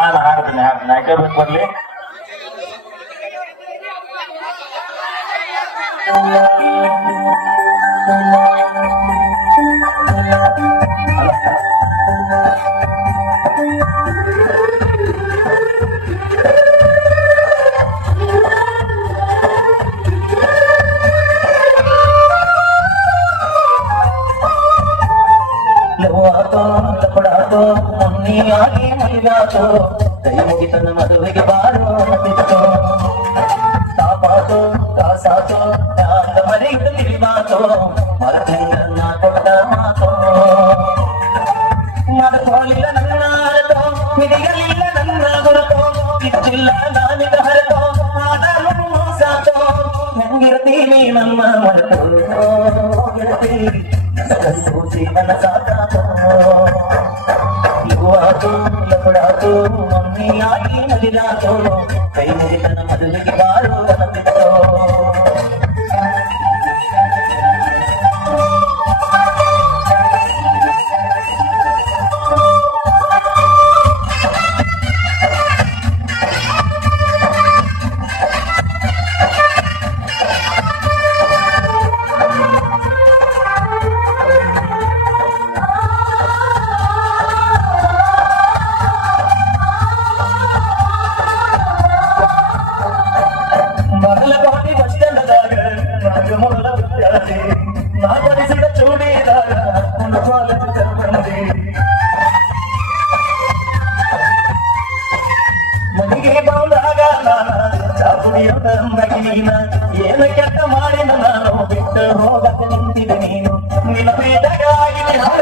ಹಾಡು ಹಾಡ್ತೀನಿ ಹಾಡ್ತೀನಿ ಯಾಕೆ ಬೇಕು ಬರ್ಲಿ ಲವಾತೋ ಮೊನ್ನೆಯಾಗಿ ಮಲಿಗಾತೋ ಕೈ ಮುಗಿತನ ಮದುವೆಗೆ ಬಾರೋ ಅನ್ನತಿತ್ತೋ ತಾಪಾತೋ ಕಾಸಾತೋ ಯಾಂದ ಮರಿಗ ತಿಳಿಮಾತೋ ಮರತಿಂಗನ್ನ ಕೊಟ್ಟ ಮಾತೋ ಮರಕೋಲಿಲ್ಲ ನನ್ನ ಅರತೋ ಮಿಡಿಗಲಿಲ್ಲ ನನ್ನ ಗುರುತೋ ಇಚ್ಚಿಲ್ಲ ನಾನಿಗ ಹರತೋ ಆದರೂ ಮೋಸಾತೋ ಹೆಂಗಿರ್ತೀನಿ ನನ್ನ ಮರೆತೋ ಗೆಳತಿ ನನಗಂತೂ ಜೀವನ ಸಾಕಾತೋ ಇವಾತು ಲಪಡಾತು ಮಮ್ಮಿಯಾಗಿ ನಲಿದಾತೋ ಕೈ ಮುಗಿತನ ಮದುವೆಗೆ ಬಾರು ಅನ್ನತಿತ್ತೋ ಮಗಿನ ಏನು ಕೆಟ್ಟ ಮಾಡಿನ ನಾನು ಬಿಟ್ಟು ಹೋಗಕ್ಕೆ ನಿಂತಿದೆ ನೀನು. ನಿನ್ನ ಪ್ರೀತಗಾಗಿ ಹಾಳ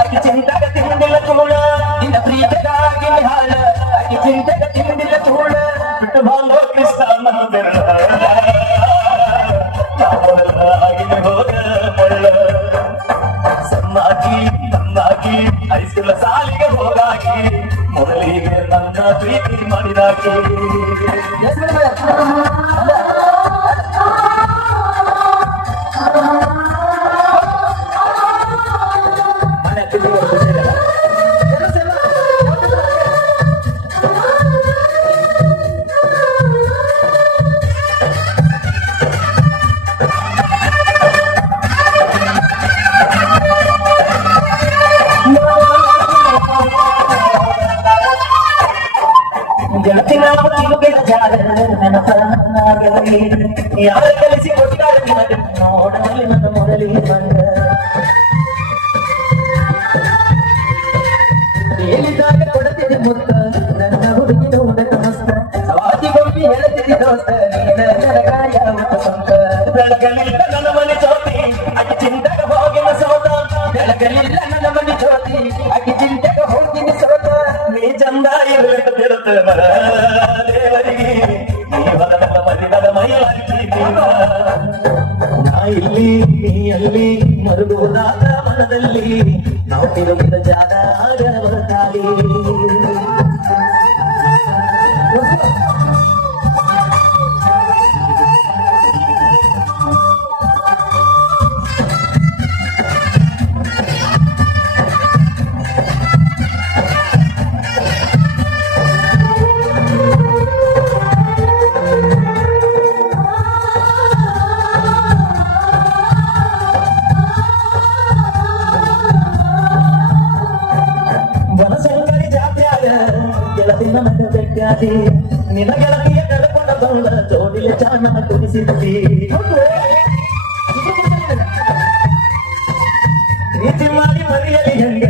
ಅಕ್ಕಿ ಚಿಂತಕ ತಿಂದಿಲ್ಲ ಚೂಳ ನಿನ್ನ ಪ್ರೀತಗಾಗಿ ಹಾಳ ಅಕ್ಕಿ ಚಿಂತಕ ತಿಂದಿಲ್ಲ ಚೂಳ ಬಿಟ್ಟು ಬಾಂಧವ ಕೃಷ್ಣ ನನ್ನ ಬೆರಳ ಸಣ್ಣಾಗಿ ನನ್ನಾಗಿ ಹೈಸ್ಕೂಲ ಸಾಲಿಗೆ ಹೋಗಾಗಿ ಮೊದಲಿಗೆ ನನ್ನ ಪ್ರೀತಿ ಮಾಡಿದಾಗಿ ಯಾರ ನನ್ನ ಕೊಡತಿದೆ ಮುತ್ತ ನನ್ನ ಹೇಳತಿದೆ ದೋಸ್ತ ಮನೆ ಜ್ಯೋತಿ ಹೋಗಿನ ಸೋತ ನನ್ನ ಮನೆ ಜ್ಯೋತಿ ಸೋತ ನೀ ಚಂದ ದೇವರಿಗೆ ನೀ ಅಲ್ಲಿ ಮರುಗುವುದಾದ ಮನದಲ್ಲಿ. ನಾವು ತಿರುಗಿದ ಜಾಗ ಆಗಬರ್ತಾಲಿ ಬೆಟ್ಟಾದಿ ನಿನ ಗೆಳತಿಯ ಕಳ್ಕೊಂಡ ಬಂದ ಜೋಡಿಲೆ ಚಾನ ಕುಡಿಸಿದ್ದಿ ಪ್ರೀತಿ ಮಾಡಿ ಮರಿಯಲಿ ಹೆಂಗ?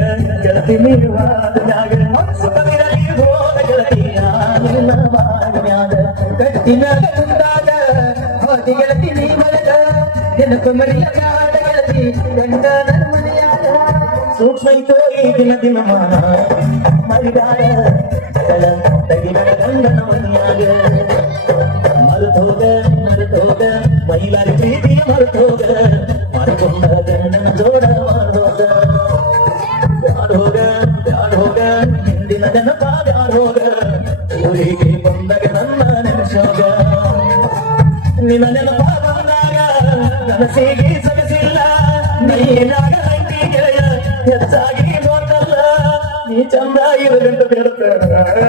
ಗೆಳತಿ ನೀಡುವಾದಾಗ ಸುಖವಿರಲಿ ಹೋದ ಗೆಳತಿಯ ನಿನ್ನ ಬಾಳ್ಯಾಗ ಕಟ್ಟಿನಾಗ ಮುಂದಾಗ ಹೋದಿ ಗೆಳತಿ ನೀ ಮರೆತ ನೆನಪು ಮರಿಯಲಾದ ಗೆಳತಿ ಗಂಡ ನನ್ನ ಮನೆಯಾಗ. ಸೂಕ್ಷ್ಮ ಇತ್ತು ಈ ದಿನ ದಿನಮಾನ. ಮರಿದಾರ ಮರುತೋಗ ಮರುತೋಗ ಮೈಲಾರಿ ಪ್ರೀತಿಯ ಮರುತೋಗ ಮರುಕೊಂಡ ಗಂಡನ ಜೋಡ ಮಾಡೋಗ ಬ್ಯಾಡೋಗ ಬ್ಯಾಡೋಗ ಹಿಂದಿನ ನೆನಪ ಬ್ಯಾಡೋಗ ಊರಿಗೆ ಬಂದಾಗ ನನ್ನ ನೆನಸೋಗ ನಿನ್ನ ನೆನಪ ಬಂದಾಗ ನನಸಿಗೆ ಸೊಗಸಿಲ್ಲ. ನೀನಾಗ ನಂಟಿ ಗೆಳೆಯ? ಹೆಚ್ಚಾಗಿ ಚಂದ ಇರಲಿ ಅಂತ ಹೇಳ್ತಾರೆ